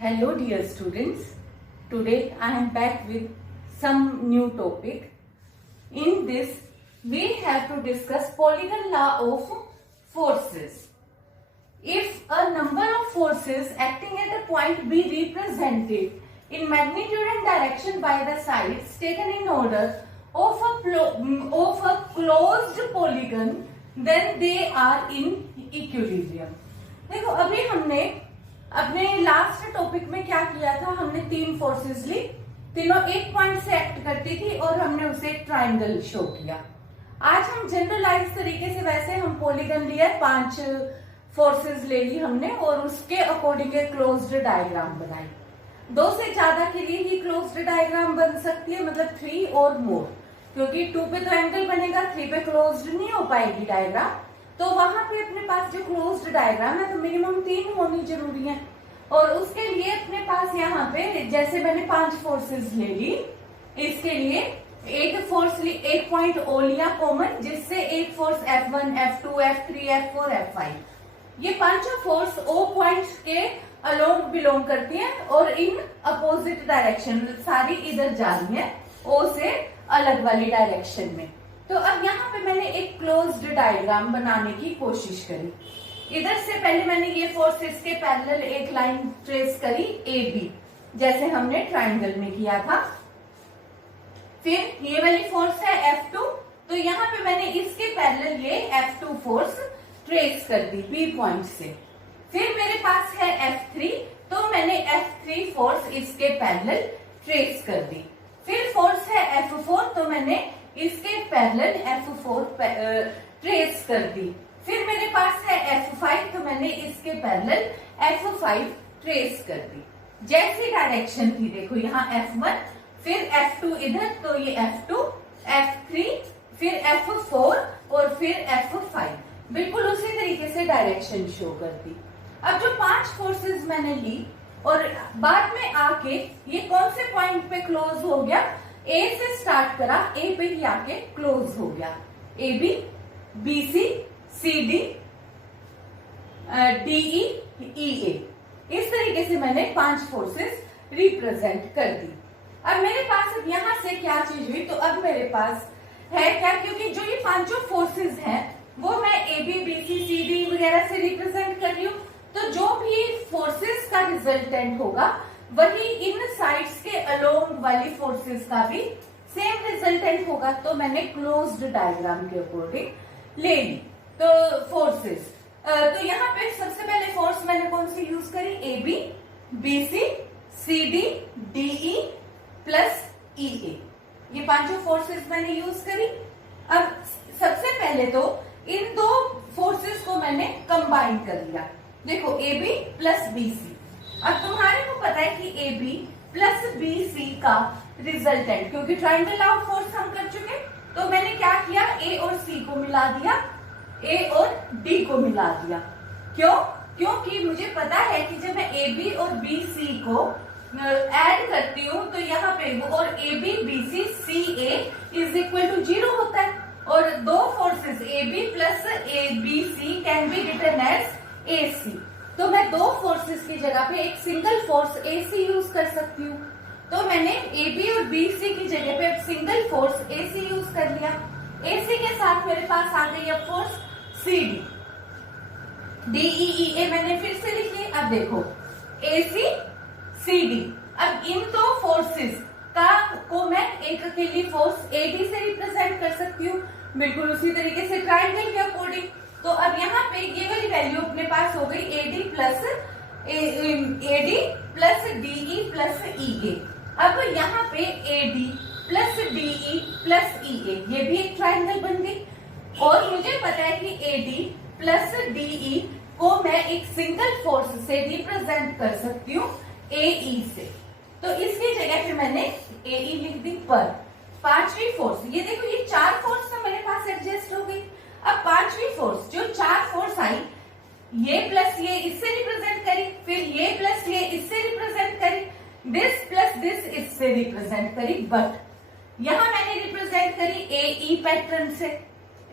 Hello dear students, today I am back with some new topic. In this we have to discuss polygon law of forces. If a number of forces acting at a point be represented in magnitude and direction by the sides taken in order of a closed polygon, then they are in equilibrium. देखो अभी हमने अपने last topic में क्या किया था, हमने तीन फोर्सेस ली, तीनों एक पॉइंट से एक्ट करती थी और हमने उसे एक ट्रायंगल शो किया। आज हम जनरलाइज तरीके से वैसे हम पॉलीगन लिया, 5 फोर्सेस ले ली हमने और उसके अकॉर्डिंग एक क्लोज्ड डायग्राम बनाई। 2 से ज्यादा के लिए ही क्लोज्ड डायग्राम बन सकती है, मतलब 3 और मोर, क्योंकि 2 पे तो एंगल बनेगा, 3 पे क्लोज्ड नहीं हो पाएगी डायग्राम। तो वहां पे अपने पास जो क्लोज्ड डायग्राम है तो मिनिमम 3 होनी जरूरी है। और उसके लिए अपने पास यहाँ पे जैसे मैंने 5 फोर्सेस ले ली, इसके लिए एक फोर्स ली, एक पॉइंट ओ लिया कॉमन, जिससे एक force F1, F2, F3, F4, F5, ये पांचों फोर्स O पॉइंट के अलोंग बिलोंग करती है और इन अपोजिट डायरेक्शन, सारी इधर जा रही है O से अलग वाली डायरेक्शन में। तो अब यहाँ पे मैंने एक क्लोज्ड डायग्राम बनाने की कोशिश करी। इधर से पहले मैंने ये फोर्सेस के पैरेलल एक लाइन ट्रेस करी AB, जैसे हमने ट्रायंगल में किया था। फिर ये वाली फोर्स है F2, तो यहाँ पे मैंने इसके पैरेलल ये F2 फोर्स ट्रेस कर दी B पॉइंट से। फिर मेरे पास है F3, तो मैंने F3 फोर्स इसके पैरेलल ट्रेस कर दी। फिर फोर्स है F4, तो मैंने इसके पैरेलल F4 ट्रेस कर दी। फिर मेरे पास है F5, तो मैंने इसके पैरेलल F5 ट्रेस कर दी। जैसी डायरेक्शन थी देखो, यहाँ F1, फिर F2 इधर, तो ये F2, F3, फिर F4 और फिर F5, बिल्कुल उसी तरीके से डायरेक्शन शो कर दी। अब जो 5 फोर्सेस मैंने ली और बाद में आके ये कौन से पॉइंट पे क्लोज हो गया, A से स्टार्ट करा, A पे ही आके क्लोज हो गया। AB, BC, CD, DE, EA, इस तरीके से मैंने 5 फोर्सेस रिप्रेजेंट कर दी। अब मेरे पास अब यहां से क्या चीज हुई, तो अब मेरे पास है क्या, क्योंकि जो ये पांचों फोर्सेस हैं वो मैं AB, BC, CD वगैरह से रिप्रेजेंट कर रही हूँ, तो जो भी फोर्सेस का रिजल्टेंट होगा वही इन साइड्स के अलोंग वाली फोर्सेस का भी सेम रिजल्टेंट होगा। तो मैंने क्लोज्ड डायग्राम के अकॉर्डिंग ले ली तो फोर्सेस। तो यहाँ पे सबसे पहले फोर्स मैंने कौन सी यूज करी, AB, BC, CD, DE plus EA, ये पांचों फोर्सेस मैंने यूज करी। अब सबसे पहले तो इन 2 फोर्सेस को मैंने कंबाइन कर लिया। देखो AB प्लस BC, अब तुम्हारे को पता है कि AB प्लस BC का रिजल्टेंट, क्योंकि ट्रायंगल लॉ ऑफ फोर्स हम कर चुके, तो मैंने क्या किया, A और C को मिला दिया, A और D को मिला दिया। क्यों? क्योंकि मुझे पता है कि जब मैं AB और BC को ऐड करती हूँ तो यहाँ पे और AB, BC, CA is equal to 0 होता है, और 2 forces AB plus ABC can be written as AC। तो मैं 2 फोर्सेस की जगह पे एक सिंगल फोर्स AC यूज कर सकती हूँ। तो मैंने AB और BC की जगह पे सिंगल फोर्स AC यूज कर लिया। AC के साथ मेरे पास आ गई अब फोर्स CD, DE, EA मैंने फिर से लिख ली। अब देखो AC, CD, अब इन 2 फोर्सेस को मैं एक अकेली फोर्स AD से रिप्रेजेंट कर सकती हूँ, बिल्कुल उसी तरीके से ट्रायंगल के अकॉर्डिंग। तो अब यहाँ पे ये वाली वैल्यू अपने पास हो गई AD plus DE plus EA। अब यहाँ पे AD plus DE plus EA, ये भी एक ट्रायंगल बन गई। और मुझे पता है कि AD प्लस DE को मैं एक सिंगल फोर्स से रिप्रेजेंट कर सकती हूँ AE से, तो इसकी जगह पे मैंने AE लिख दी। पर 5वीं फोर्स, ये देखो ये 4 फोर्स तो मेरे पास एडजस्ट हो गई। अब 5वीं फोर्स, जो 4 फोर्स आई, ये प्लस ये इससे रिप्रेजेंट करी, फिर ये प्लस ये इससे रिप्रेजेंट करी, दिस प्लस दिस इससे रिप्रेजेंट करी, बट यहां मैंने रिप्रेजेंट करी AE पैटर्न से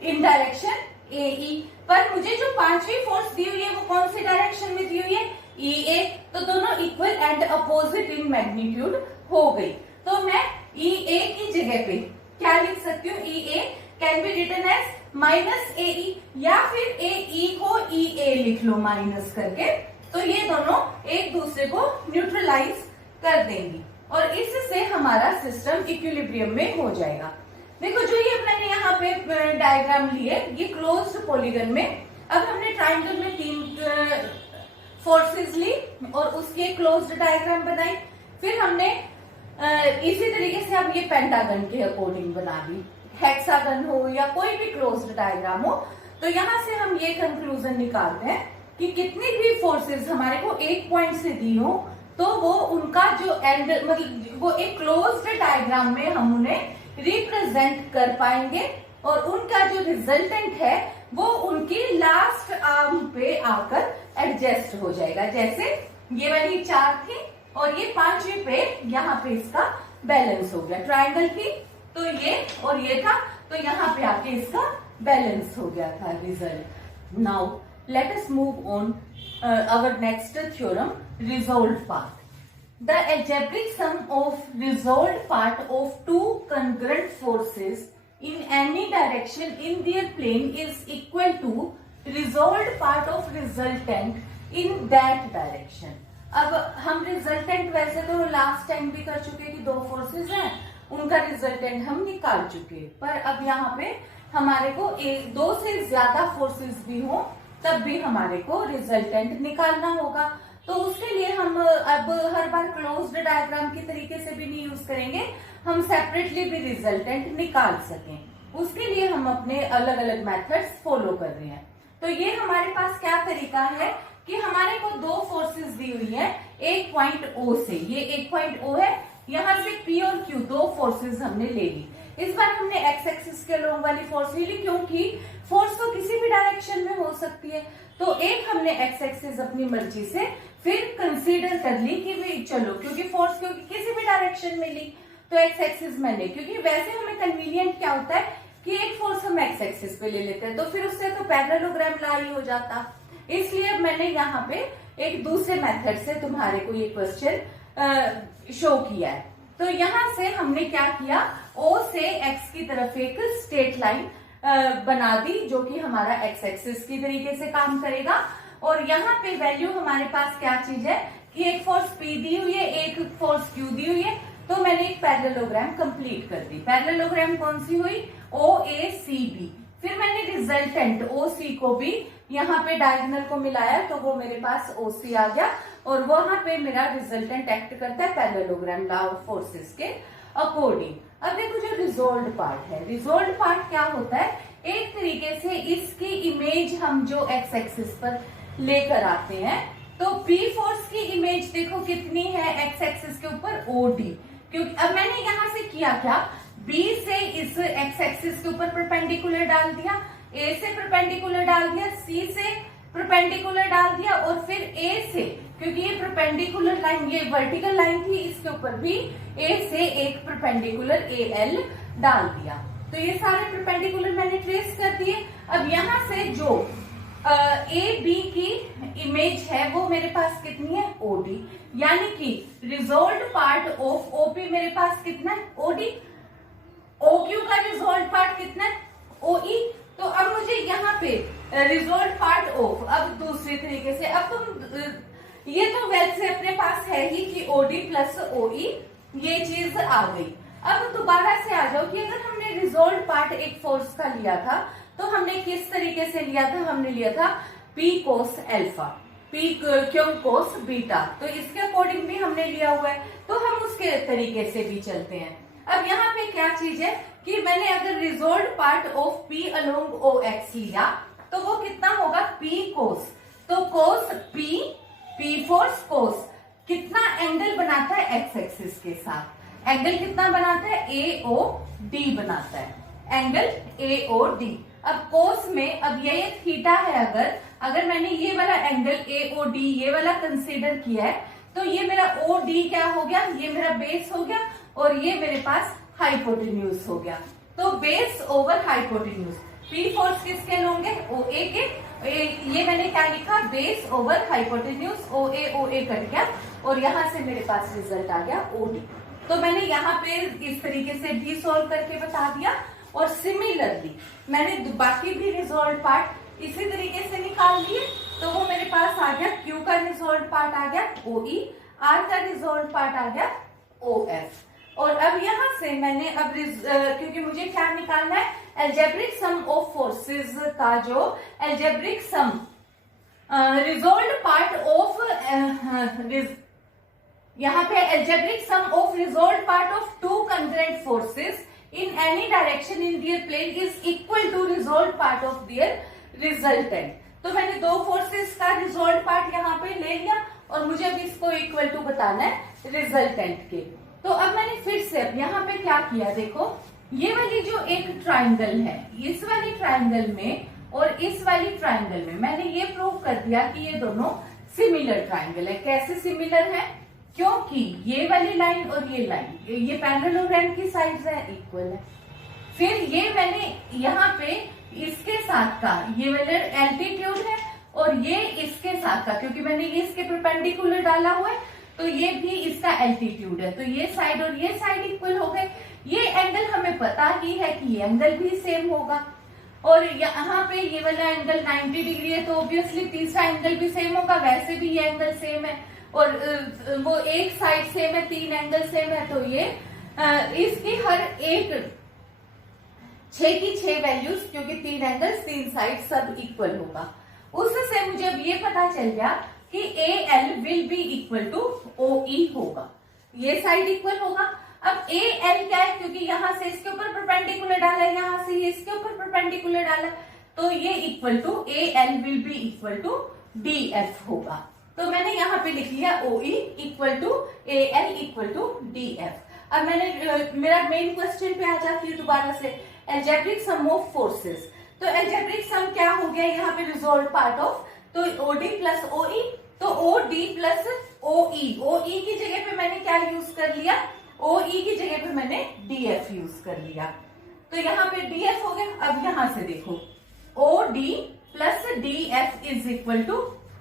इन डायरेक्शन AE। पर मुझे जो 5वीं फोर्स दी हुई है वो कौन सी डायरेक्शन में दी हुई है, ई ए, तो दोनों equal and opposite in magnitude हो गई। तो मैं ई ए की जगह पे क्या लिख सकती हूँ, E A can be written as minus A E, या फिर ए ई को ई ए लिख लो माइनस करके, तो ये दोनों एक दूसरे को न्यूट्रलाइज कर देंगी और इससे हमारा सिस्टम इक्विलिब्रियम में हो जाएगा। देखो जो ये मैंने यहाँ पे डायग्राम लिए, ये क्लोज्ड पॉलीगन में, अब हमने ट्राइंगल में 3 फोर्सेस ली और उसकी क्लोज्ड डायग्राम बनाई, फिर हमने इसी तरीके से हम ये पेंटागन के अकॉर्डिंग बना ली, हेक्सागन हो या कोई भी क्लोज्ड डायग्राम हो। तो यहाँ से हम ये कंक्लूजन निकालते हैं कि कितनी भी फोर्सेस हमारे को एक पॉइंट से दी हो, तो वो उनका जो एंड मतलब वो एक क्लोज्ड डायग्राम में हम उन्हें रिप्रेजेंट कर पाएंगे और उनका जो रिजल्टेंट है वो उनकी लास्ट आर्म पे आकर एडजस्ट हो जाएगा। जैसे ये वाली 4 थी और ये 5वीं पे यहाँ पे इसका बैलेंस हो गया, ट्रायंगल थी तो ये और ये था, तो यहाँ पे आके इसका बैलेंस हो गया था result. Now let us move on our next theorem, resolved path. The algebraic sum of resolved part of two congruent forces in any direction in their plane is equal to resolved part of resultant in that direction. अब हम resultant वैसे तो last time भी कर चुके कि 2 forces हैं, उनका रिजल्टेंट हम निकाल चुके, पर अब यहाँ पे हमारे को 2 से ज्यादा फोर्सेस भी हो तब भी हमारे को रिजल्टेंट निकालना होगा। तो उसके लिए हम अब हर बार क्लोज्ड डायग्राम की तरीके से भी नहीं यूज करेंगे, हम सेपरेटली भी रिजल्टेंट निकाल सकें। उसके लिए हम अपने अलग अलग मेथड्स फॉलो कर रहे हैं। तो ये हमारे पास क्या तरीका है कि हमारे को 2 फोर्सेस दी हुई है एक पॉइंट ओ से, ये एक पॉइंट ओ है, यहाँ से पी और क्यू 2 फोर्सेस हमने ले ली। इस बार हमने एक्स एक्सिस के अलोंग वाली फोर्स ले ली क्योंकि फोर्स तो किसी भी डायरेक्शन में हो सकती है, तो एक हमने एक्स एक्सिस अपनी मर्जी से फिर कंसीडर कर ली कि भाई चलो, क्योंकि फोर्स क्योंकि किसी भी डायरेक्शन में ली तो एक्स एक्सिस मैंने, क्योंकि वैसे हमें कन्वीनियंट क्या होता है कि एक फोर्स हम एक्स एक्सिस पे ले लेते हैं तो फिर उससे तो पैरेललोग्राम ला ही हो जाता, इसलिए मैंने यहाँ पे एक दूसरे मेथड से तुम्हारे को ये क्वेश्चन शो किया है। तो यहाँ से हमने क्या किया, O से x की तरफ एक स्ट्रेट लाइन बना दी जो कि हमारा x एक्सिस की तरीके से काम करेगा, और यहाँ पे वैल्यू हमारे पास क्या चीज है कि एक फोर्स P दी हुई है, एक फोर्स Q दी हुई है, तो मैंने एक पैरेललोग्राम कंप्लीट कर दी। पैरेललोग्राम कौन सी हुई, OACB। फिर मैंने रिजल्टेंट OC को भी यहाँ पे डायगोनल को मिलाया तो वो मेरे पास OC आ गया, और वहां पे मेरा रिजल्टेंट एक्ट करता है पैरेललोग्राम लॉ ऑफ फोर्सेस के अकॉर्डिंग। अब देखो जो रिजोल्व पार्ट है, रिजोल्व पार्ट क्या होता है, एक तरीके से इसकी इमेज हम जो एक्स एक्सिस पर लेकर आते हैं, तो P फोर्स की इमेज देखो कितनी है एक्स एक्सिस के ऊपर, OD। क्योंकि अब मैंने यहां से किया क्या, B से इस एक्स एक्सिस के ऊपर परपेंडिकुलर डाल दिया, A से परपेंडिकुलर डाल दिया, C से परपेंडिकुलर डाल दिया, और फिर A से, क्योंकि ये परपेंडिकुलर लाइन ये वर्टिकल लाइन थी, इसके ऊपर भी A से एक परपेंडिकुलर AL डाल दिया। तो ये सारे परपेंडिकुलर मैंने ट्रेस कर दिए। अब यहाँ से जो AB की इमेज है वो मेरे पास कितनी है, OD, यानी कि रिजोल्व पार्ट ऑफ OP मेरे पास कितना है, OD। OQ का रिजोल्व पार्ट कितना है, OE। तो अब मुझे यहाँ पे रिजोल्व पार्ट ऑफ, अब दूसरे तरीके से, अब तुम ये तो वैसे अपने पास है ही कि OD प्लस OE ये चीज आ गई। अब दोबारा से आ जाओ कि अगर हमने रिजोल्व पार्ट एक फोर्स का लिया था तो हमने किस तरीके से लिया था, हमने लिया था P cos alpha, P Q cos beta, तो इसके अकॉर्डिंग भी हमने लिया हुआ है, तो हम उसके तरीके से भी चलते हैं। अब यहाँ पे क्या चीज है कि मैंने अगर resolve part of P along OX लिया तो वो कितना होगा, P कोस, तो कोस P फोर्स कोस कितना एंगल बनाता है एक्स एक्सिस के साथ, एंगल कितना बनाता है, AOD बनाता है, एंगल AOD। अब कोस में अब ये थीटा है, अगर मैंने ये वाला एंगल AOD ये वाला कंसीडर किया है तो ये मेरा OD क्या हो गया, ये मेरा बेस हो गया, और ये मेरे पास हाइपोटेन्यूज हो गया। तो base over hypotenuse, P force किसके होंगे, OA के, ये मैंने क्या लिखा, बेस ओवर हाइपोटेन्यूज, ओ ए कट गया और यहाँ से मेरे पास रिजल्ट आ गया OD। तो मैंने यहाँ पे इस तरीके से भी सॉल्व करके बता दिया और सिमिलरली मैंने बाकी भी रिजॉल्व पार्ट इसी तरीके से निकाल लिए। तो वो मेरे पास आ गया, Q का रिजॉल्व पार्ट आ गया OE, R का रिजॉल्व पार्ट आ गया OF। और अब यहाँ से मैंने अब क्योंकि मुझे क्या निकालना है, एल्जेब्रिक सम ऑफ फोर्सेस का जो algebraic sum resolve part of यहाँ पे algebraic sum of resolve part of two concurrent forces in any direction in their plane is equal to resolve part of their resultant. तो मैंने दो forces का resolve part यहाँ पे ले लिया और मुझे अब इसको इक्वल टू बताना है रिजल्टेंट के। तो अब मैंने फिर से अब यहाँ पे क्या किया, देखो ये वाली जो एक ट्राइंगल है, इस वाली ट्राइंगल में और इस वाली ट्राइंगल में मैंने ये प्रूव कर दिया कि ये दोनों सिमिलर ट्राइंगल है। कैसे सिमिलर है, क्योंकि ये वाली लाइन और ये लाइन ये पैरेललोग्राम की साइड्स है, इक्वल है। फिर ये मैंने यहाँ पे इसके साथ का ये वाला एल्टीट्यूड है और ये इसके साथ का, क्योंकि मैंने ये इसके परपेंडिकुलर डाला हुआ है तो ये भी इसका एल्टीट्यूड है, तो ये साइड और ये साइड इक्वल हो गए। ये एंगल हमें पता ही है कि ये एंगल भी सेम होगा और यहाँ पे ये वाला एंगल 90 डिग्री है तो ऑब्वियसली तीसरा एंगल भी सेम होगा, वैसे भी ये एंगल सेम है और वो एक साइड सेम है, तीन एंगल सेम है, तो ये इसकी हर एक 6 की 6 वैल्यूज, क्योंकि तीन एंगल्स तीन साइड सब इक्वल होगा। उससे मुझे अब ये पता चल गया कि AL will be equal to OE होगा, ये साइड इक्वल होगा। अब AL क्या है, क्योंकि यहाँ से इसके ऊपर परपेंडिकुलर डाला है, यहाँ से ये इसके ऊपर परपेंडिकुलर डाला, तो ये equal to AL will be equal to DF होगा। तो मैंने यहाँ पे लिख लिया OE equal to AL equal to DF। अब मैंने मेरा मेन क्वेश्चन पे आ जाती है दोबारा से, एल्जेब्रिक सम ऑफ फोर्सेस। तो एल्जेब्रिक सम क्या हो गया, यहाँ पे रिजॉल्व पार्ट ऑफ, तो OD प्लस OE, तो OD प्लस OE, OE की जगह पे मैंने क्या यूज कर लिया, OE की जगह पे मैंने DF यूज कर लिया, तो यहाँ पे DF हो गया। अब यहाँ से देखो OD plus DF is equal to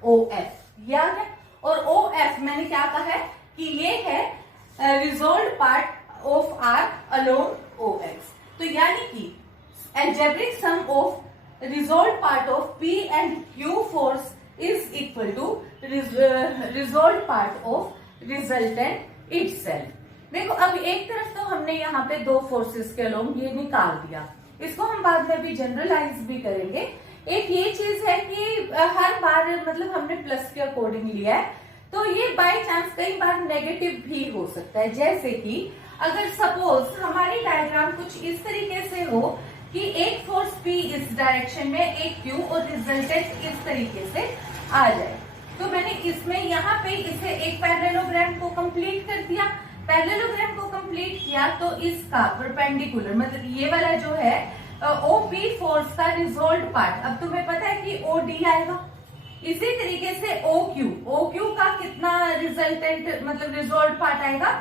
OF, ये आ गया। और OF मैंने क्या कहा है कि ये है resolve part of R along OX, तो यानी कि algebraic sum of resolved part of P and Q force is equal to resolved part of resultant itself। देखो अब एक तरफ तो हमने यहाँ पे दो फोर्सेस के अलोंग ये निकाल दिया, इसको हम बाद में भी जनरलाइज भी करेंगे। एक ये चीज है कि हर बार मतलब हमने प्लस के अकॉर्डिंग लिया है, तो ये बाय चांस कई बार नेगेटिव भी हो सकता है। जैसे कि अगर सपोज हमारी डायग्राम कुछ इस तरीके से हो कि एक फोर्स P इस डायरेक्शन में, एक Q और रिजल्टेंट इस तरीके से आ जाए, तो मैंने इसमें यहाँ पे इसे एक पैरेललोग्राम को कंप्लीट कर दिया। पैरेललोग्राम को कंप्लीट किया तो इसका परपेंडिकुलर मतलब ये वाला जो है OP फोर्स का रिजॉल्व पार्ट, अब तुम्हें पता है कि OD आएगा, इसी तरीके से OQ का कितना रिजल्टेंट मतलब रिजॉल्व पार्ट आएगा,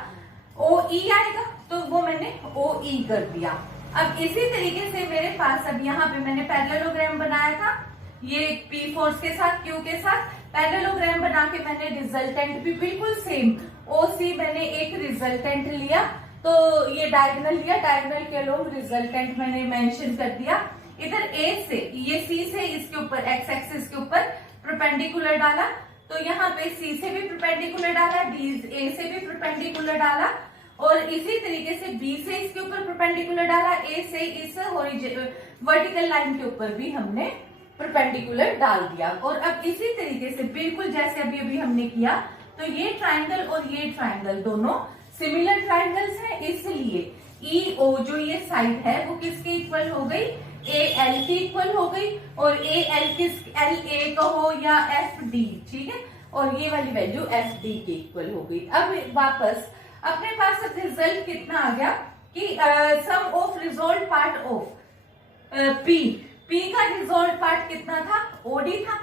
OE आएगा, तो वो मैंने OE कर दिया। अब इसी तरीके से मेरे पास अब यहाँ पे मैंने पैरेललोग्राम बनाया था, ये P फोर्स के साथ Q के साथ पैरेललोग्राम बना के मैंने रिजल्टेंट भी बिल्कुल सेम OC मैंने एक रिजल्टेंट लिया, तो ये डायगोनल लिया, डायगोनल के लोग रिजल्टेंट मैंने मेंशन कर दिया। इधर A से ये C से इसके ऊपर एक्स एक्सिस के ऊपर परपेंडिकुलर डाला, तो यहाँ पे C से भी परपेंडिकुलर डाला, A से भी परपेंडिकुलर डाला और इसी तरीके से B से इसके ऊपर परपेंडिकुलर डाला, A से इस वर्टिकल लाइन के ऊपर भी हमने परपेंडिकुलर डाल दिया। और अब इसी तरीके से बिल्कुल जैसे अभी अभी हमने किया, तो ये ट्राइंगल और ये ट्राइंगल दोनों सिमिलर ट्राइंगल्स हैं, इसलिए EO जो ये साइड है वो किसके इक्वल हो गई, AL की इक्वल हो गई, और AL किस LA का हो या FD, ठीक है, और ये वाली वैल्यू FD के इक्वल हो गई। अब वापस अपने पास अब रिजल्ट कितना आ गया कि sum of resolve part of P का रिजॉल्व पार्ट कितना था, OD था,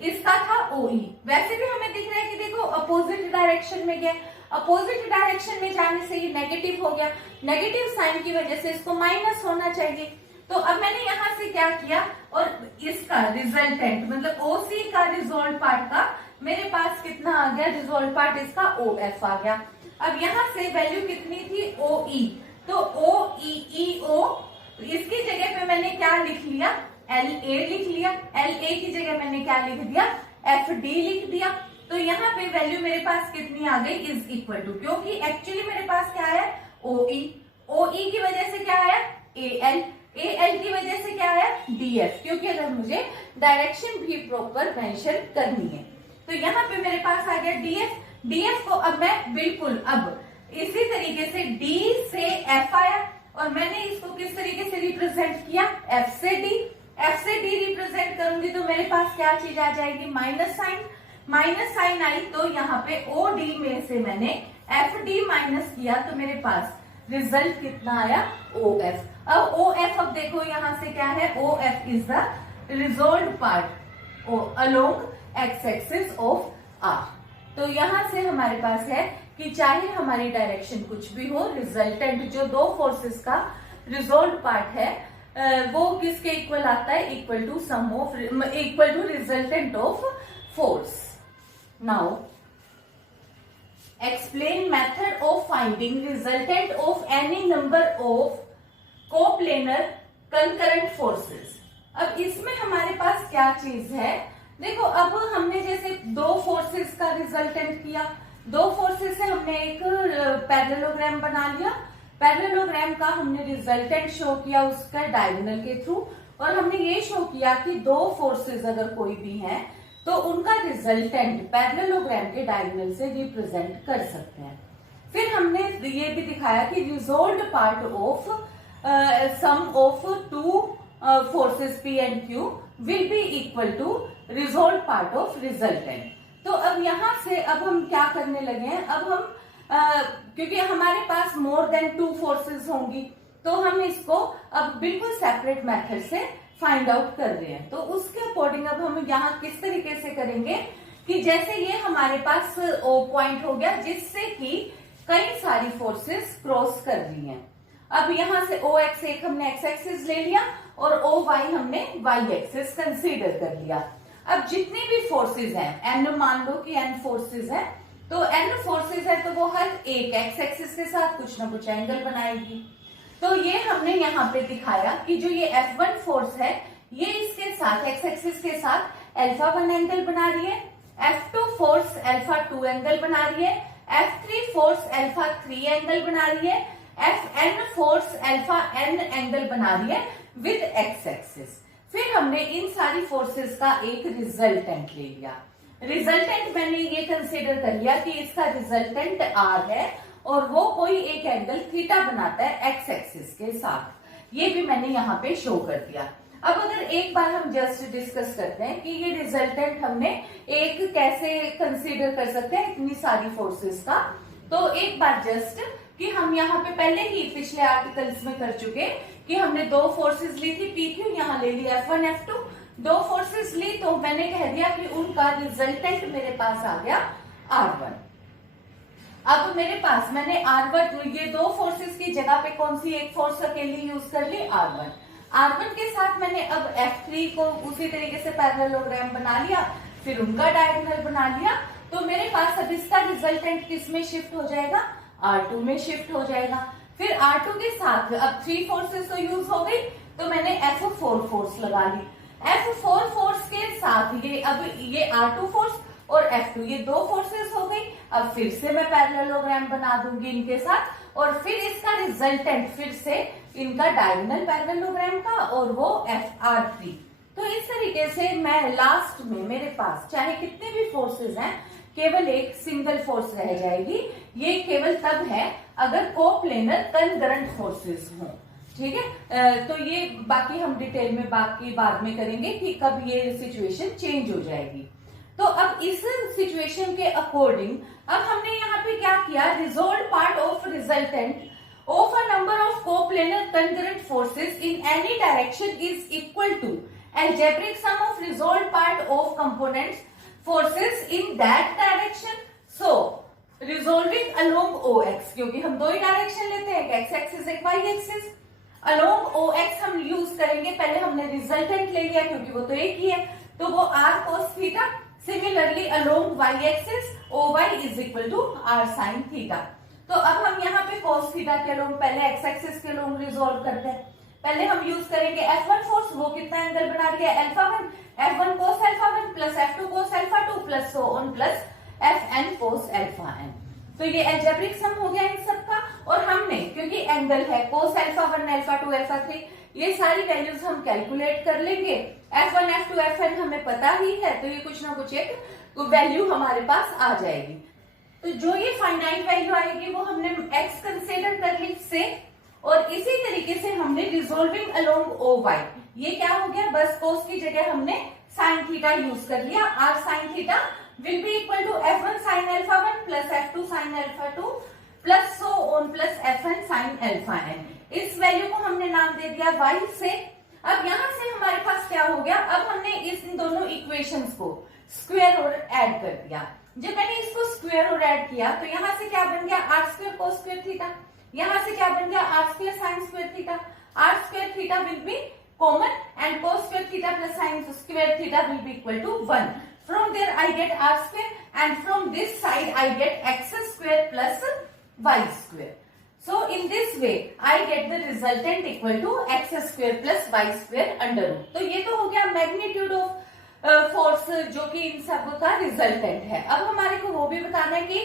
इसका था OE। वैसे भी हमें दिख रहा है कि देखो अपोजिट डायरेक्शन में गया, अपोजिट डायरेक्शन में जाने से ये नेगेटिव हो गया, नेगेटिव साइन की वजह से इसको माइनस होना चाहिए, तो अब मैंने यहाँ से क्या किया, और इसका रिजल्टेंट मतलब OC का रिजोल्व पार्ट का मेरे पास कितना आ गया, रिजोल्व पार्ट इसका OF आ गया। अब यहाँ से वैल्यू कितनी थी, OE, तो OEO, इसकी जगह पे मैंने क्या लिख लिया, LA लिख लिया। LA की जगह मैंने क्या लिख दिया, FD लिख दिया। तो यहाँ पे वैल्यू मेरे पास कितनी आ गई, इज इक्वल टू, क्योंकि एक्चुअली मेरे पास क्या है, OE की वजह से क्या आया, AL की वजह से क्या आया, DF, क्योंकि अगर मुझे डायरेक्शन भी प्रॉपर मेंशन करनी है। तो यहाँ पे मेरे पास आ गया DF को अब मैं बिल्कुल अब इसी तरीके से D से F आया, और मैंने इसको किस तरीके से रिप्रेजेंट किया, F से D रिप्रेजेंट करूंगी तो मेरे पास क्या चीज आ जाएगी, माइनस साइन आई। तो यहाँ पे OD में से मैंने FD माइनस किया तो मेरे पास रिजल्ट कितना आया, OF। अब OF, अब देखो यहाँ से क्या है, OF is the resolve part along x axis of R। तो यहाँ से हमारे पास है कि चाहे हमारी डायरेक्शन कुछ भी हो, रिजल्टेंट जो दो फोर्सेस का रिजोल्व पार्ट है वो किसके इक्वल आता है, equal to resultant of force. Now explain method of finding resultant of any number of coplanar concurrent forces। अब इसमें हमारे पास क्या चीज है, देखो अब हमने जैसे दो फोर्सेस का रिजल्टेंट किया, दो फोर्सेस से हमने एक पैरेललोग्राम बना लिया, पैरेललोग्राम का हमने रिजल्टेंट शो किया उसका डायगोनल के थ्रू, और हमने ये शो किया कि दो फोर्सेस अगर कोई भी हैं तो उनका रिजल्टेंट पैरेललोग्राम के डायगोनल से रिप्रेजेंट कर सकते हैं। फिर हमने ये भी दिखाया कि resolved part of sum of two forces P and Q will be equal to resolve part of resultant. तो अब यहां से अब हम क्या करने लगे हैं, अब हम क्योंकि हमारे पास मोर देन टू फोर्सेस होंगी तो हम इसको अब बिल्कुल सेपरेट मेथड से फाइंड आउट कर रहे हैं। तो उसके अकॉर्डिंग अब हम यहाँ किस तरीके से करेंगे कि जैसे ये हमारे पास O पॉइंट हो गया जिससे कि कई सारी फोर्सेस क्रॉस कर रही हैं। अब यहाँ से OX एक हमने X एक्सिस ले लिया और OY हमने Y एक्सिस कंसीडर कर लिया। अब जितनी भी फोर्सेस हैं, N मान लो कि N फोर्सेस है, तो N फोर्सेस है तो वो हर एक X एक्सिस के साथ कुछ ना कुछ एंगल बनाएगी। तो ये हमने यहाँ पे दिखाया कि जो ये F1 फोर्स है ये इसके साथ X एक्सिस के साथ α1 एंगल बना रही है, F2 फोर्स α2 एंगल बना रही है, F3 फोर्स α3 एंगल बना रही है, Fn फोर्स αn एंगल बना रही है विद X एक्सिस। फिर हमने इन सारी फोर्सेस का एक रिजल्टेंट ले लिया। रिजल्टेंट मैंने ये कंसीडर कर लिया कि इसका रिजल्टेंट R है और वो कोई एक एंगल थीटा बनाता है X एक्सिस के साथ, ये भी मैंने यहाँ पे शो कर दिया। अब अगर एक बार हम जस्ट डिस्कस करते हैं कि ये रिजल्टेंट हमने एक कैसे कंसीडर कर सकते हैं इतनी सारी फोर्सेस का, तो एक बार जस्ट कि हम यहाँ पे पहले ही पिछले आर्टिकल्स में कर चुके कि हमने दो फोर्सेस ली थी PQ, यहाँ ले लिया F1 F2, दो फोर्सेस ली तो मैंने कह दिया कि उनका रिजल्टेंट मेरे पास आ गया R1। अब मेरे पास मैंने R1, ये दो फोर्सेस की जगह पे कौन सी एक फोर्स अकेली यूज कर ली, R1 के साथ मैंने अब F3 को उसी तरीके से पैरेललोग्राम बना लिया, फिर उनका डायगोनल बना लिया, तो मेरे पास अब इसका रिजल्टेंट किस में शिफ्ट हो जाएगा, R2 में शिफ्ट हो जाएगा। फिर R2 के साथ अब 3 फोर्सेस तो यूज हो गई, तो मैंने F4 फोर्स लगा ली। F4 फोर्स के साथ ये अब ये R2 फोर्स और F2 ये दो फोर्सेस हो गई। अब फिर से मैं पैरेललोग्राम बना दूंगी इनके साथ और फिर इसका रिजल्टेंट फिर से इनका डायगोनल पैरेललोग्राम का और वो FR3। तो इस तरीके से मैं लास्ट में मेरे पास चाहे कितने भी फोर्सेस हैं केवल एक सिंगल फोर्स रह जाएगी। ये केवल तब है अगर कोप्लेनर कंकरंट फोर्सेस हों, ठीक है। तो ये बाकी हम डिटेल में बाकी बाद में करेंगे कि कब ये सिचुएशन चेंज हो जाएगी। तो अब इस सिचुएशन के अकॉर्डिंग अब हमने यहाँ पे क्या किया, resolve part of resultant of a number of coplanar concurrent forces in any direction is equal to algebraic sum of resolved part of components forces in that direction। so resolving along OX, क्योंकि हम दो ही direction लेते हैं, एक X axis एक Y axis. Along ओ x हम use करेंगे, पहले हमने रिजल्टेंट ले लिया क्योंकि वो तो एक ही है, तो वो R cos theta. Similarly along Y axis O Y is equal to R sine theta. तो अब हम यहाँ पे कोस थीटा के अलोंग पहले एक्स एक्सिस के अलोंग रिजोल्व करते हैं। पहले हम यूज करेंगे F1 फोर्स, वो कितना एंगल बना रही है alpha 1, F1 cos alpha 1 plus F2 cos alpha 2 plus so on plus Fn cos alpha n। तो ये अलजेब्रिक सम हो गया इन सबका। और हमने क्योंकि एंगल है कोस अल्फा 1 अल्फा 2 अल्फा 3, ये सारी वैल्यूज हम कैलकुलेट कर लेंगे। F1 F2 Fn हमें पता ही है, तो ये कुछ ना कुछ एक वैल्यू हमारे पास आ जाएगी। तो जो ये फाइनाइट वैल्यू आएगी वो हमने x कंसीडर कर ली से, और इसी तरीके से हमने रिजोल्विंग अलोंग ओ वाई, ये क्या हो गया, बस कोस की जगह हमने साइन थीटा यूज कर लिया। R sine theta will be equal to F1 sine alpha 1 plus F2 sine alpha 2 plus so on plus Fn sine alpha n। इस वैल्यू को हमने नाम दे दिया y से। अब यहां से हमारे पास क्या हो गया, अब हमने इन दोनों इक्वेशंस को स्क्वायर और ऐड कर दिया। जब मैंने इसको स्क्वायर और ऐड किया तो यहां से क्या बन गया, R square cos square theta. यहां से क्या बन गया, R square sine square theta. R square theta will be common and cos square theta plus sine square theta will be equal to 1। From there I get r square, and from this side I get x square plus y square. So in this way I get the resultant equal to x square plus y square under root. तो ये तो हो गया magnitude of force जो कि इन सब का resultant है। अब हमारे को वो भी बताना है कि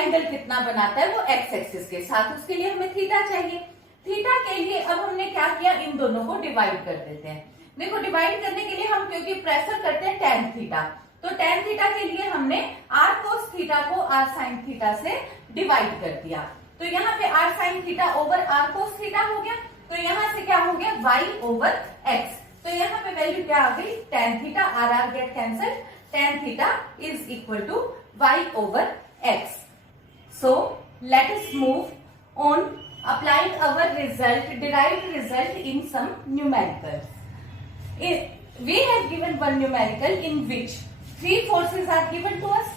एंगल कितना बनाता है वो एक्स एक्सिस के साथ, उसके लिए हमें थीटा चाहिए। थीटा के लिए अब हमने क्या किया, इन दोनों को डिवाइड कर देते हैं। देखो डिवाइड करने के लिए हम क्योंकि प्रेफर करते हैं टेन थीटा, तो टेन थीटा के लिए हमने आर कोस थीटा को आर साइन थीटा से डिवाइड कर दिया। तो यहाँ पे R sine theta over R cos theta हो गया, तो यहाँ से क्या हो गया वाई ओवर एक्स। तो यहाँ पे वैल्यू क्या आ गई, tan theta, R R get cancel, tan theta is equal to Y over X. So let us move on applying our result, derived result in some numericals. We have given one numerical in which three forces are given to us,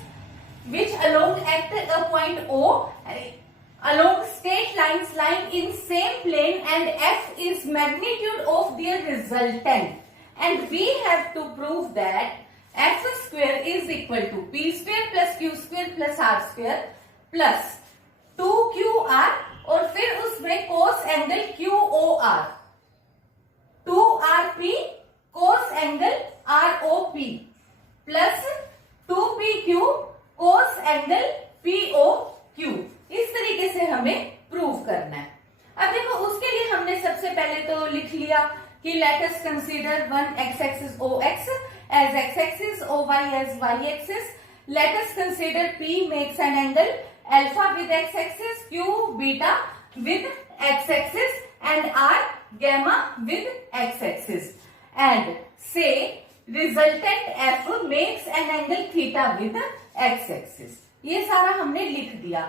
which along at a point O along straight lines lying in same plane, and F is magnitude of their resultant, and we have to prove that F square is equal to P square plus Q square plus R square plus 2QR, और फिर उसमें cos angle QOR 2RP cos angle ROP plus 2PQ cos angle POQ। इस तरीके से हमें prove करना है। अब देखो उसके लिए हमने सबसे पहले तो लिख लिया कि let us consider one X axis O X as X axis, O Y as Y axis. Let us consider P makes an angle alpha with X axis, Q beta with X axis and R gamma with x axis, and say resultant F makes an angle theta with x axis। ये सारा हमने लिख दिया।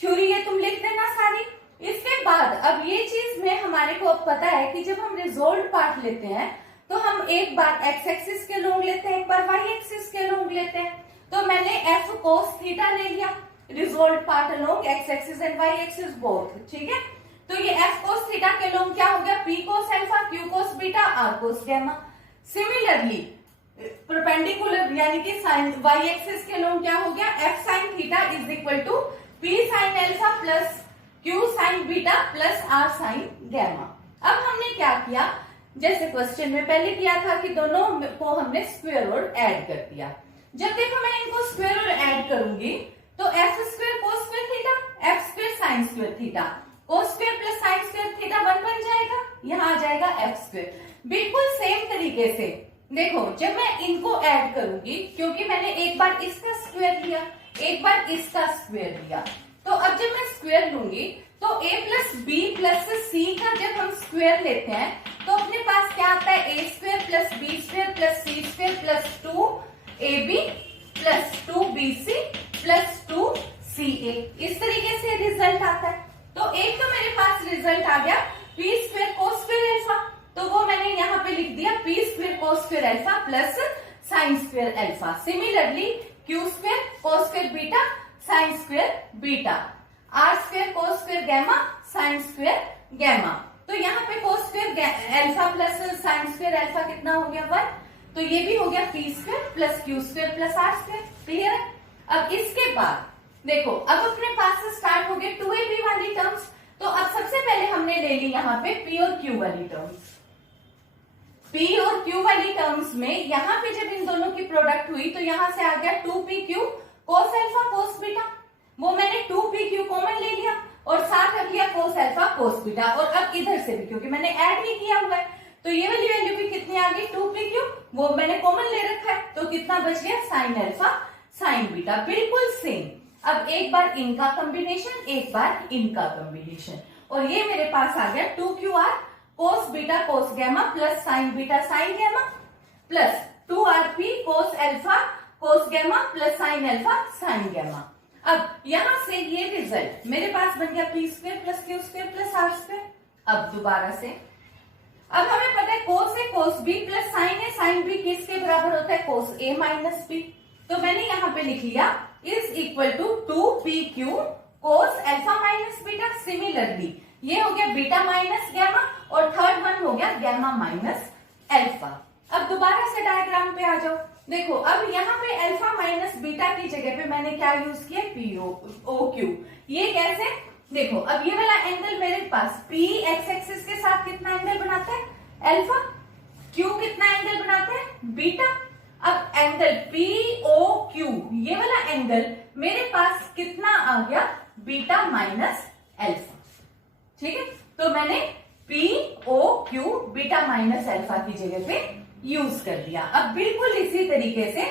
Theory ये तुम लिख देना सारी। इसके बाद अब ये चीज में हमारे को अब पता है कि जब हम रिजोल्व पार्ट लेते हैं तो हम एक बार x एक्सिस के लोग लेते हैं, एक बार y एक्सिस के लोग लेते हैं। तो मैंने F cos थीटा ले लिया, resolve part along x axis and y axis both, ठीक है। तो ये F cos थीटा के लोग क्या हो गया, P cos alpha, Q cos beta, R cos gamma. Similarly perpendicular यानी कि साइन y एक्सिस के लोग क्या हो गया, F sin theta is equal to P sin alpha plus Q sin beta plus R sin gamma. अब हमने क्या किया, जैसे क्वेश्चन में पहले किया था कि दोनों को हमने स्क्वायर और ऐड कर दिया। जब देखो मैं इनको स्क्वायर और ऐड करूंगी तो F square cos square theta, F square sin square theta, cos square plus sine square theta 1 बन जाएगा, यहाँ आ जाएगा F स्क्वायर। बिल्कुल सेम तरीके से देखो जब मैं इनको ऐड करूंगी, क्योंकि मैंने एक बार इसका स्क्वायर लिया, एक बार इसका स्क्वायर लिया, तो अब जब मैं स्क्वायर लूंगी तो a प्लस बी प्लस सी का जब हम स्क्वायर लेते हैं तो अपने पास क्या आता है, a square plus B square plus C square plus 2ab plus 2bc plus 2ca। इस तरीके से रिजल्ट आता है। तो एक तो मेरे पास रिजल्ट आ गया P square cos square alpha, तो वो मैंने यहाँ पे लिख दिया P square cos square alpha plus sine square alpha. Similarly Q square cos square beta sine square beta, R square cos square gamma sine square gamma. तो यहाँ पे cos square alpha plus sine square alpha कितना हो गया 1, तो ये भी हो गया P square plus Q square plus R square. Clear है। अब इसके बाद देखो अब अपने पास से स्टार्ट हो गए 2ab वाली टर्म्स। तो अब सबसे पहले हमने ले ली यहाँ पे पी और क्यू वाली टर्म्स। पी और क्यू वाली टर्म्स में यहाँ पे जब इन दोनों की प्रोडक्ट हुई तो यहाँ से आ गया 2pq cos alpha cos beta, वो मैंने 2pq कॉमन ले लिया और साथ रख लिया cos अल्फा cos बीटा। और अब इधर से भी क्योंकि मैंने ऐड ही किया हुआ है तो ये वाली वैल्यू भी कितनी आ गई 2pq, वो मैंने कॉमन ले रखा है तो कितना बच गया sin अल्फा sin बीटा, बिल्कुल सेम। अब एक बार इनका कॉम्बिनेशन एक बार इनका कॉम्बिनेशन और ये मेरे पास आ गया 2qr cos beta cos gamma plus sin beta sin gamma plus 2rp cos alpha cos gamma plus sin alpha sin gamma. अब यहां से ये रिजल्ट मेरे पास बन गया P square plus Q square plus R square. अब दोबारा से अब हमें पता है cos है cos b प्लस sin है sin b किसके बराबर होता है cos a माइनस b। तो मैंने यहाँ पे लिख लिया is equal to 2pq cos alpha minus beta. Similarly ये हो गया बीटा माइनस गैमा और थर्ड वन हो गया गैमा माइनस अल्फा। अब दोबारा से डायग्राम पे आ जाओ। देखो अब यहाँ पे अल्फा माइनस बीटा की जगह पे मैंने क्या यूज किया POQ। ये कैसे, देखो अब ये वाला एंगल मेरे पास P एक्स एक्सिस के साथ कितना एंगल बनाता है अल्फा, Q कितना एंगल बनाता है बीटा। अब एंगल POQ ये वाला एंगल मेरे पास कितना आ गया बीटा माइनस अल्फा। ठीक है, तो मैंने POQ बीटा माइनस अल्फा की जगह पे यूज कर दिया। अब बिल्कुल इसी तरीके से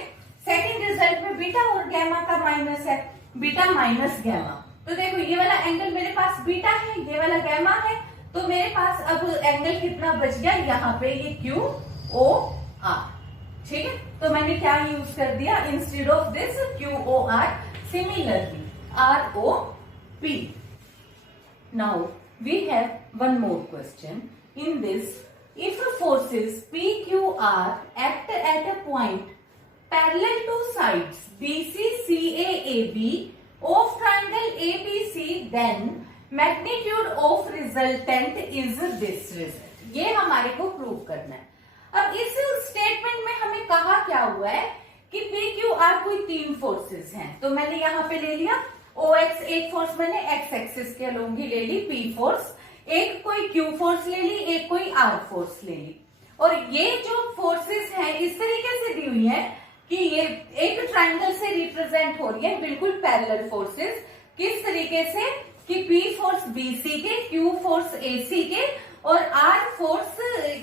सेकंड रिजल्ट में बीटा और गैमा का माइनस है, बीटा माइनस गैमा। तो देखो ये वाला एंगल मेरे पास बीटा है, ये वाला गैमा है, तो मेरे पास अब एंगल कितना बच गया यहाँ पे ये QOR। ठीक है, तो मैंने क्या यूज कर दिया instead of this QOR, similarly ROP। Now we have one more question in this. If forces PQR act at a point parallel to sides BC, CA, AB of triangle ABC, then magnitude of resultant is this result. ये हमारे को prove करना है। अब इस statement में हमें कहा क्या हुआ है कि PQR कोई तीन फोर्सेस हैं, तो मैंने यहाँ पे ले लिया OX एक फोर्स मैंने एक्स एक्सिस के अलोंग ही ले ली P फोर्स, एक कोई Q फोर्स ले ली, एक कोई R फोर्स ले ली। और ये जो फोर्सेस हैं इस तरीके से दी हुई है कि ये एक ट्राइंगल से रिप्रेजेंट हो रही है, बिल्कुल पैरेलल फोर्सेस। किस तरीके से कि P फोर्स BC के, Q फोर्स AC के और R फोर्स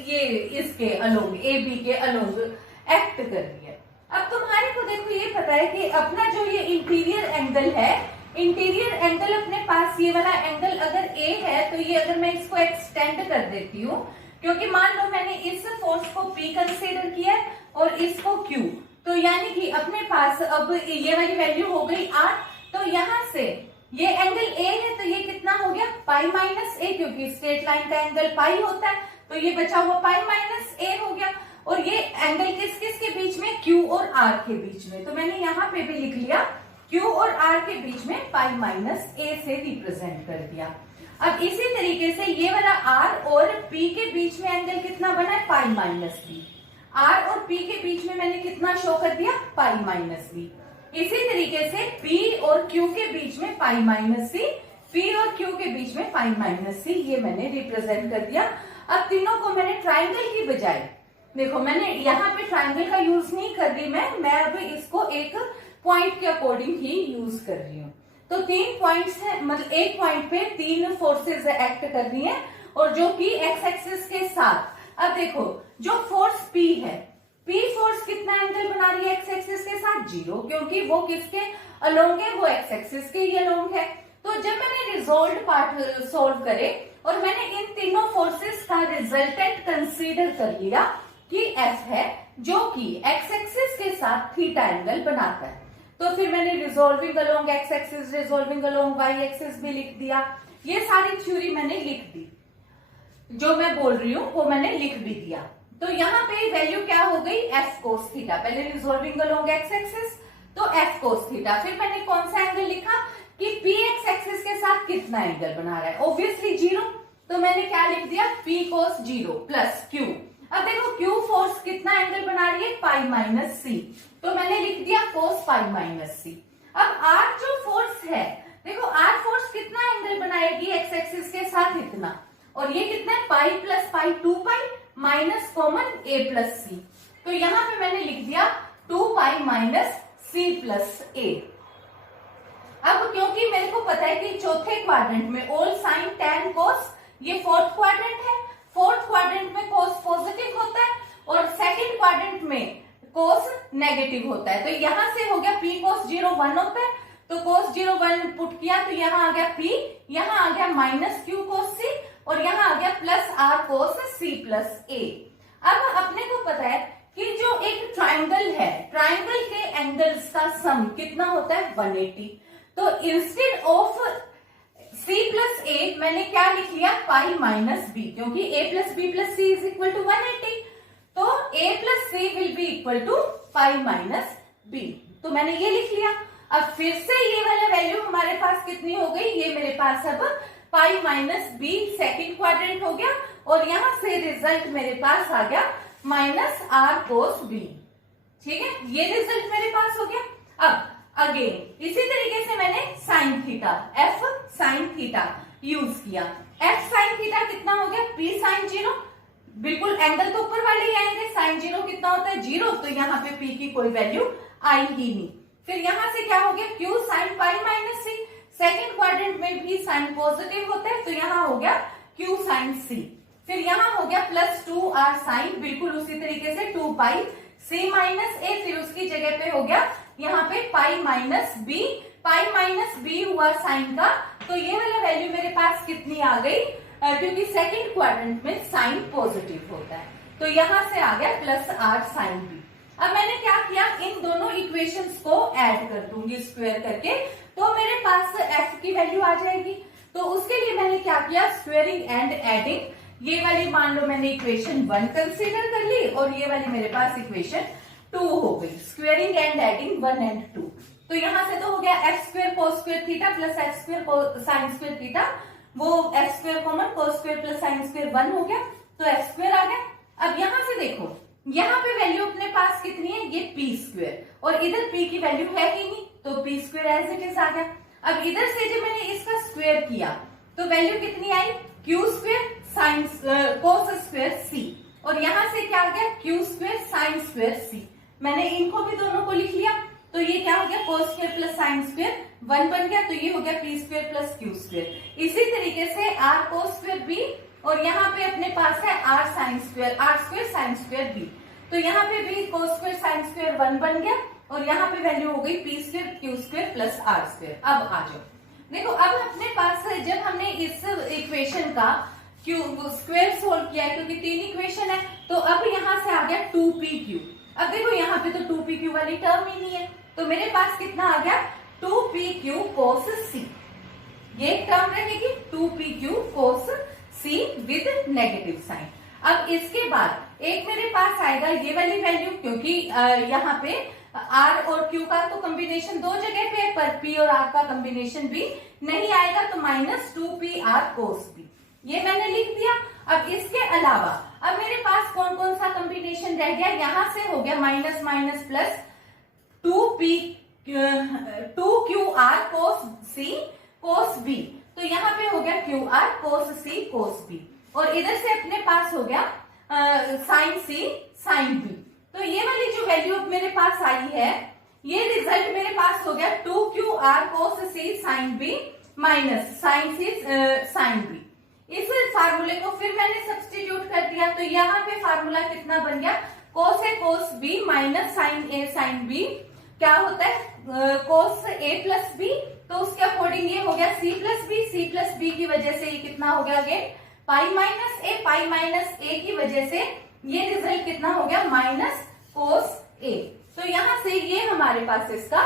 ये इसके अलोंग AB के अलोंग एक्ट कर रही है। अब तुम्हारे को देखो ये पता है कि अपना जो ये इंटीरियर एंगल है, इंटीरियर एंगल अपने पास ये वाला एंगल अगर A है तो ये अगर मैं इसको एक्सटेंड कर देती हूँ, क्योंकि मान लो मैंने इस फोर्स को P कंसीडर किया है और इसको Q, तो यानी कि अपने पास अब ये वाली वैल्यू हो गई R। तो यहाँ से ये एंगल A है तो ये कितना हो गया पाई माइनस A, क्योंकि स्ट्रेट लाइन का एंगल पाई होता है, तो ये बचा हुआ पाई माइनस A हो गया। और ये एंगल किस किस के बीच में, Q और R के बीच में, तो मैंने यहाँ पे भी लिख लिया Q और R के बीच में पाई माइनस A से रिप्रेजेंट कर दिया। अब इसी तरीके से ये वाला R और P के बीच में एंगल कितना बना है पाई माइनस B। R और P के बीच में मैंने कितना शो कर दिया पाई माइनस B। इसी तरीके से P और Q के बीच में पाई माइनस C, P और Q के बीच में पाई माइनस C, ये मैंने रिप्रेजेंट कर दिया। अब तीनों को मैंने ट्राइंगल की बजाय, देखो मैंने यहाँ पे ट्राइंगल का यूज नहीं कर रही मैं अब इसको एक पॉइंट के अकॉर्डिंग ही यूज कर रही हूँ। तो तीन पॉइंट्स है, मतलब एक पॉइंट पे तीन फोर्सेस एक्ट कर रही हैं और जो कि एक्स एक्सिस के साथ। अब देखो जो फोर्स P है, P फोर्स कितना एंगल बना रही है एक्स एक्सिस के साथ 0, क्योंकि वो किसके अलोंग है, वो एक्स एक्सिस के ही अलोंग है। तो जब मैंने रिजोल्व पार्ट सोल्व करे और मैंने इन तीनों फोर्सेस का रिजल्टेंट कंसीडर कर लिया कि F है जो कि एक्स एक्सिस के साथ थीटा एंगल बनाता है, तो फिर मैंने resolving along x axis, resolving along Y axis भी लिख दिया। ये सारी थ्योरी मैंने लिख दी, जो मैं बोल रही हूँ वो मैंने लिख भी दिया। तो यहाँ पे वैल्यू क्या हो गई F कोस थीटा, पहले रिजोल्विंग अलोंग एक्स एक्सिस तो F कोस थीटा, फिर मैंने कौन सा एंगल लिखा कि P एक्स एक्सिस के साथ कितना एंगल बना रहा है, ऑब्वियसली 0, तो मैंने क्या लिख दिया, p cos 0 प्लस q। अब देखो q फोर्स कितना एंगल बना रही है, पाई माइनस c, तो मैंने लिख दिया cos पाई माइनस c। अब r जो फोर्स है, देखो r फोर्स कितना एंगल बनाएगी एक्स एक्सिस के साथ, इतना, और ये कितना है, pi plus pi 2 pi minus common a plus c, तो यहां पे मैंने लिख दिया 2 pi minus c plus a। अब क्योंकि मेरे को पता है कि चौथे क्वाड्रेंट में ऑल साइन tan cos, ये फोर्थ क्वाड्रेंट है, फोर्थ क्वाड्रेंट में cos पॉजिटिव होता है और सेकंड क्वाड्रेंट में cos नेगेटिव होता है। तो यहां से हो गया p cos 0 1 होता है, तो cos 0 1 पुट किया तो यहां आ गया p, यहां आ गया माइनस q cos c और यहां आ गया plus r cos c plus a। अब अपने को पता है कि जो एक ट्राइंगल है, ट्राइंगल के एंगल्स का सम कितना होता है, 180। तो instead of c plus a मैंने क्या लिख लिया, पाई माइनस b, क्योंकि a plus b plus c is equal to 180, तो a plus c will be equal to pi minus b, तो मैंने ये लिख लिया। अब फिर से ये वाला वैल्यू हमारे पास कितनी हो गई, ये मेरे पास अब पाई माइनस b सेकेंड क्वाड्रेंट हो गया और यहां से रिजल्ट मेरे पास आ गया माइनस r cos b। ठीक है, ये रिजल्ट मेरे पास हो गया। अब अगेन इसी तरीके से मैंने sine theta, f sine theta use किया। f साइन थीटा कितना हो गया, p साइन 0, बिल्कुल एंगल तो ऊपर वाले ही आएंगे, साइन 0 कितना होता है, 0, तो यहाँ पे p की कोई वैल्यू आई ही नहीं। फिर यहां से क्या हो गया, q sine pi minus c, second quadrant में भी साइन पॉजिटिव होता है, तो यहाँ हो गया q साइन c। फिर यहां हो गया प्लस 2r साइन, बिल्कुल उसी तरीके से 2 पाई c माइनस a, फिर उसकी जगह पे हो गया यहाँ पे पाई माइनस b, पाई माइनस b हुआ साइन का, तो ये वाला वैल्यू मेरे पास कितनी आ गई, क्योंकि सेकंड क्वाड्रेंट में साइन पॉजिटिव होता है, तो यहां से आ गया प्लस r साइन b। अब मैंने क्या किया, इन दोनों इक्वेशंस को ऐड कर दूंगी स्क्वायर करके, तो मेरे पास f की वैल्यू आ जाएगी। तो उसके लिए मैंने क्या किया, स्क्वेयरिंग एंड एडिंग, ये वाली मान लो मैंने इक्वेशन 1 कंसीडर कर ली और ये वाली मेरे पास इक्वेशन 2 हो गई, स्क्वेयरिंग एंड एडिंग 1 एंड 2। तो यहां से तो हो गया x square cos square theta plus x square sine square theta, वो x square common, cos square plus sine square 1 हो गया, तो एक्स स्क्वायर आ गया। अब यहां से देखो, यहाँ पे वैल्यू अपने पास कितनी है, ये पी स्क्वायर, और इधर p की वैल्यू है ही नहीं, तो p square as it is आ गया। अब इधर से जब मैंने इसका स्क्वायर किया तो वैल्यू कितनी आई, q square sine cos square c, और यहां से क्या आ गया, q square sine square c। मैंने इनको भी दोनों को लिख लिया, तो ये क्या हो गया, कोस स्क्वायर प्लस साइन स्क्वायर 1 बन गया, तो ये हो गया p square plus q square. इसी तरीके से r कोस स्क्वायर b, और यहाँ पे अपने पास है r sine square, r square sine square b, तो यहाँ पे भी कोस स्क्वायर साइन स्क्वायर 1 बन गया, और यहाँ पे वैल्यू हो गई p square q square plus r square. अब आ जाओ, देखो अब अपने पास जब हमने इस इक्वेशन का q स्क्वायर सोल्व किया, क्योंकि 3 इक्वेशन है, तो अब यहाँ से आ गया 2pq। अब देखो यहाँ पे तो 2pq वाली टर्म ही नहीं है, तो मेरे पास कितना आ गया, 2pq cos c, ये एक टर्म रहेगी 2pq cos c with negative sine. अब इसके बाद एक मेरे पास आएगा ये वाली वैल्यू, क्योंकि यहाँ पे r और q का तो कॉम्बिनेशन 2 जगह पे है, पर p और r का कॉम्बिनेशन भी नहीं आएगा, तो माइनस 2pr cos b, ये मैंने लिख दिया। अब इसके अलावा अब मेरे पास कौन कौन सा कॉम्बिनेशन रह गया, यहां से हो गया minus minus plus 2qr cos c cos b, तो यहाँ पे हो गया qr cos c cos b, और इधर से अपने पास हो गया साइन c साइन b। तो ये वाली जो वैल्यू मेरे पास आई है, ये रिजल्ट मेरे पास हो गया 2qr cos c sine b minus sine c sine b। इस फार्मूले को फिर मैंने सब्स्टिट्यूट कर दिया, तो यहाँ पे फार्मूला कितना बन गया, cos a cos b minus sine a sine b, क्या होता है cos a प्लस b, तो उसके अकॉर्डिंग ये हो गया c प्लस b की वजह से ये कितना हो गया, अगेन पाई माइनस a की वजह से ये रिजल्ट कितना हो गया, माइनस cos a। तो यहाँ से ये हमारे पास इसका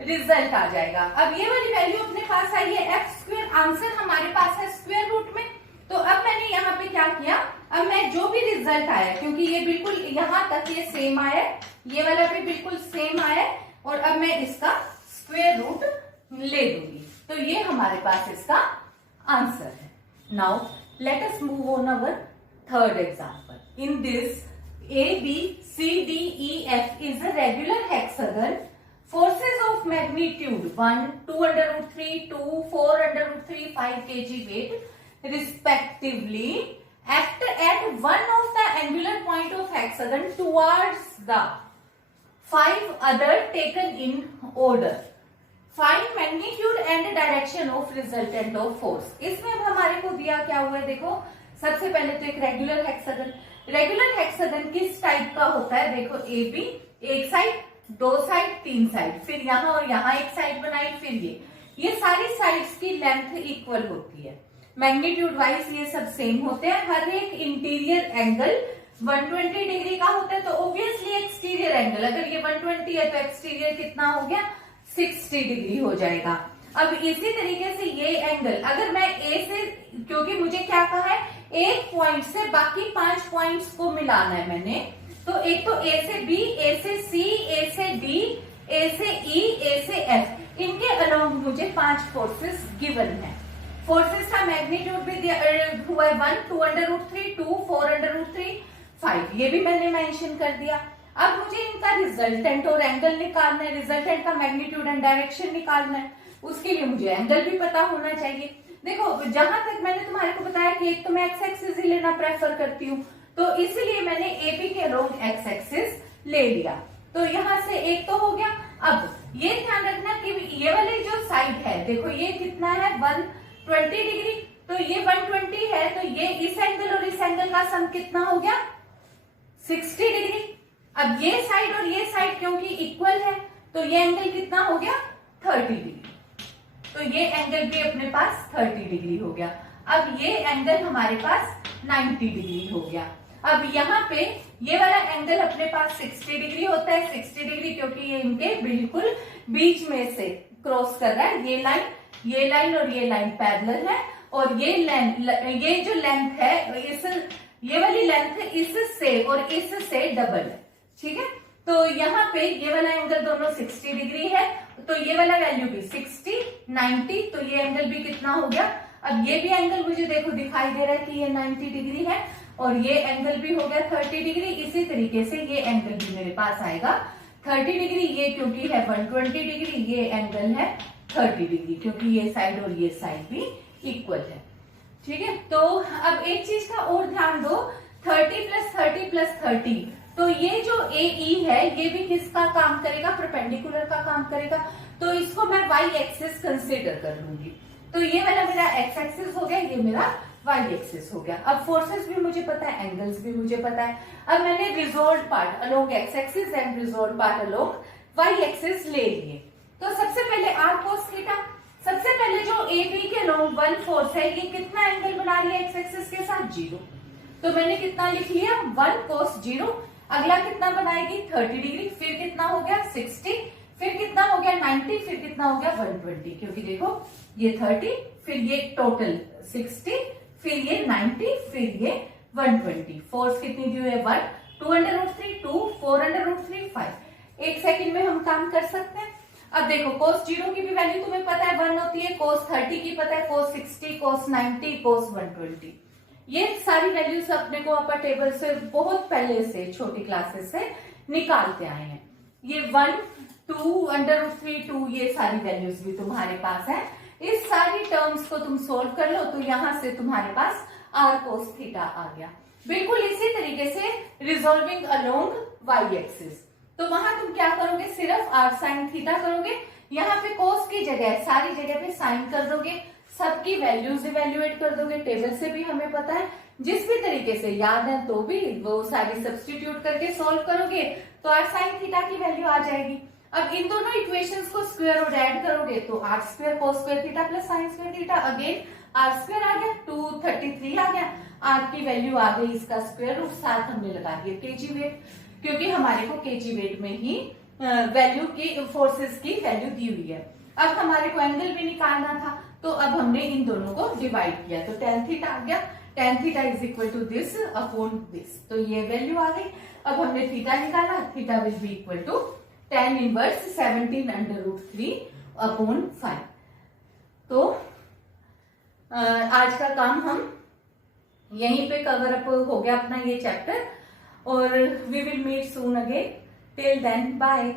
रिजल्ट आ जाएगा। अब ये वाली वैल्यू अपने पास आई है एक्स स्क्वायर, आंसर हमारे पास है स्क्वायर रूट में। तो अब मैंने यहाँ पे क्या किया, अब मैं जो भी रिजल्ट आया, क्योंकि ये बिल्कुल यहाँ तक ये सेम आया, ये वाला भी बिल्कुल सेम आया, और अब मैं इसका स्क्वायर रूट ले दूंगी, तो ये हमारे पास इसका आंसर है। Now let us move on our third example. In this, A, B, C, D, E, F is a regular hexagon. Forces of magnitude 1, 2 under root 3, 2, 4 under root 3, 5 kg weight respectively act at one of the angular point of hexagon towards the 5 other taken in order. Find magnitude and direction of resultant of force. इसमें अब हमारे को दिया क्या हुआ है, देखो सबसे पहले तो एक रेगुलर हेक्सागन। रेगुलर हेक्सागन किस टाइप का होता है, देखो ए बी, एक साइड, दो साइड, तीन साइड, फिर यहाँ और यहाँ एक साइड बनाई, फिर ये सारी साइड्स की लेंथ इक्वल होती है। मैग्नीट्यूड वाइज ये सब सेम होते हैं। हर एक इंटीरियर एंगल 120 डिग्री का होता है, तो ऑब्वियसली एक्सटीरियर एंगल अगर ये 120 है तो एक्सटीरियर कितना हो गया, 60 डिग्री हो जाएगा। अब इसी तरीके से ये एंगल अगर मैं ए से, क्योंकि मुझे क्या कहा है, एक पॉइंट से बाकी 5 पॉइंट्स को मिलाना है मैंने, तो एक तो ए से बी, ए से सी, ए से डी, ए से ई, ए से एफ, इनके अलाउंग मुझे 5 फोर्सेस गिवन है। फोर्सेस का मैग्नीट्यूड भी दिया हुआ है 1, 2 अंडर रूट 3, 2, 4 अंडर रूट 3, 5, ये भी मैंने मेंशन कर दिया। अब मुझे इनका रिजल्टेंट और एंगल निकालना है, रिजल्टेंट का मैग्नीट्यूड एंड डायरेक्शन निकालना है, उसके लिए मुझे एंगल भी पता होना चाहिए। देखो जहां तक मैंने तुम्हारे को बताया कि एक तो मैं एक्स एक्सिस ही लेना प्रेफर करती हूँ, तो इसीलिए मैंने एबी के अलोंग एक्स एक्सिस ले लिया, तो यहां से एक तो हो गया। अब ये ध्यान रखना कि ये वाली जो साइड है, देखो ये कितना है 120 डिग्री, तो ये 120 है, तो ये इस एंगल और इस एंगल का सम कितना हो गया 60 डिग्री। अब ये साइड और ये साइड क्योंकि इक्वल है, तो ये एंगल कितना हो गया 30 डिग्री, तो ये एंगल भी अपने पास 30 डिग्री हो गया। अब ये एंगल हमारे पास 90 डिग्री हो गया। अब यहाँ पे ये वाला एंगल अपने पास 60 डिग्री होता है, 60 डिग्री क्योंकि ये इनके बिल्कुल बीच में से क्रॉस कर रहा है। ये लाइन और ये लाइन पैरेलल है, और ये जो लेंथ है, ये वाली लेंथ इससे और इससे डबल है, ठीक है। तो यहाँ पे ये वाला एंगल दोनों 60 डिग्री है, तो ये वाला वैल्यू भी 60, 90, तो ये एंगल भी कितना हो गया। अब ये भी एंगल मुझे देखो दिखाई दे रहा है कि ये 90 डिग्री है, और ये एंगल भी हो गया 30 डिग्री। इसी तरीके से ये एंगल भी मेरे पास आएगा 30 डिग्री, ये क्योंकि है 120 डिग्री, ये एंगल है 30 डिग्री क्योंकि ये साइड और ये साइड भी इक्वल है, ठीक है। तो अब एक चीज का और ध्यान दो, 30 + 30 + 30, तो ये जो AE है ये भी किसका काम करेगा, परपेंडिकुलर का काम करेगा, तो इसको मैं y एक्सिस कंसीडर कर लूंगी। तो ये वाला मेरा x एक्सिस हो गया, ये मेरा y एक्सिस हो गया। अब फोर्सेस भी मुझे पता है, एंगल्स भी मुझे पता है। अब मैंने resolve part along x axis and resolve part along y axis ले लिए। तो सबसे पहले r cos थीटा, सबसे पहले जो AB के अलोंग 1 फोर्स है, ये कितना एंगल बना रही है x एक्सिस के साथ 0, तो मैंने कितना लिख लिया 1 cos 0। अगला कितना बनाएगी 30 डिग्री, फिर कितना हो गया 60, फिर कितना हो गया 90, फिर कितना हो गया 120, क्योंकि देखो ये 30, फिर ये टोटल 60, फिर ये 90, फिर ये 120। फोर्स कितनी दी हुई है 1, 2 अंडर रूट 3, 2, 4 अंडर रूट 3, 5। एक सेकंड में हम काम कर सकते हैं। अब देखो cos 0 की भी वैल्यू तुम्हें पता है 1 होती है, cos 30 की पता है, cos 60, cos 90, cos 120, ये सारी वैल्यूज अपने को अपर टेबल से बहुत पहले से छोटी क्लासेस से निकालते आए हैं। ये 1, 2 अंडर रूट 3, 2, ये सारी वैल्यूज भी तुम्हारे पास है। इस सारी टर्म्स को तुम सोल्व कर लो, तो यहां से तुम्हारे पास r cos थीटा आ गया। बिल्कुल इसी तरीके से रिजॉल्विंग अलोंग y एक्सिस, तो वहां तुम क्या करोगे, सिर्फ r sin थीटा करोगे, यहाँ पे cos की जगह सारी जगह पे sin कर दोगे, सबकी वैल्यूज इवेल्युएट कर दोगे, टेबल से भी हमें पता है, जिस भी तरीके से याद है तो भी वो सारी सब्स्टिट्यूट करके सॉल्व करोगे तो r sin थीटा की वैल्यू आ जाएगी। अब इन दोनों इक्वेशंस को स्क्वायर और ऐड करोगे तो r² cos square theta plus sin square theta, again r² आ गया, 233 आ गया, r की वैल्यू आ गई इसका स्क्वायर, और साथ हमने लगा दिया kg वेट, क्योंकि हमारे को kg वेट में ही वैल्यू की फोर्सेस की वैल्यू दी हुई है। अब हमारे को एंगल भी निकालना था, तो अब हमने इन दोनों को डिवाइड किया, तो tan थीटा आ गया, tan theta is equal to this upon this, तो ये वैल्यू आ गई। अब हमने थीटा निकाला, theta will be equal to tan inverse 17 under root 3 upon 5। तो आज का काम हम यहीं पे कवर अप हो गया अपना ये चैप्टर, और we will meet soon again. Till then bye.